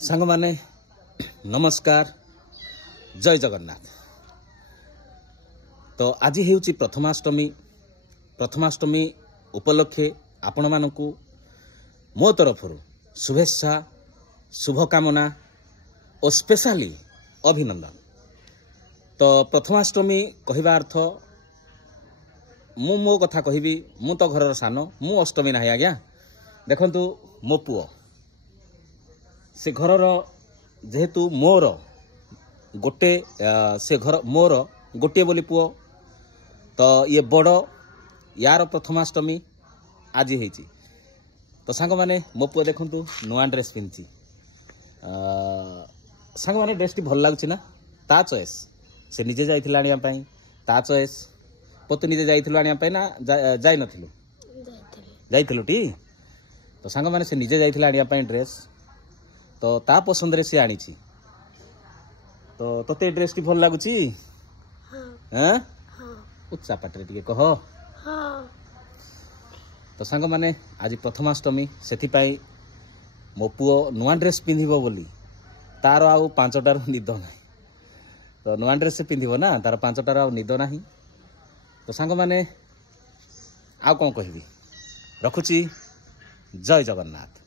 सांग माने नमस्कार जय जगन्नाथ। तो आज हेउची प्रथमाष्टमी उपलक्षे आपण मानकु मो तरफ शुभेच्छा शुभकामना और स्पेशली अभिनंदन। तो प्रथमाष्टमी कहवा अर्थ मो कथा कहबी मु तो घर सान मु अष्टमी ना आज्ञा देखंतु मो पुओ से घर जेहेतु मोर गोटे से घर मोर गोटे बोली पुओ तो ये बड़ यार प्रथमाष्टमी आज होती। तो सांग माने मो पुओ देखंतु नुआ ड्रेस पिंची सांग माने ड्रेस टी भल लागुची ना ता चॉइस से निजे जाइथिला आनिया पई ता चॉइस पतु निजे जाइथिलो आनिया पई ना जाई नथिलु जाइथिलु टी। तो सांग माने से निजे जाइथिला आनिया पई ड्रेस तो ता पसंद रे से आनी छी। तो तते ड्रेस टी भल लागुची हां उच्चा पाटरे टिके कह हां। तो सांग माने आज प्रथमाष्टमी सेथि पई मो पुओ नुआ ड्रेस पिंधिबो बोली तार आउ 5टार निद नाही। तो नुआ ड्रेस से पिंधिबो ना तार 5टार आउ निद नाही। तो सांग माने आउ कोन कहबी रखुची जय जगन्नाथ।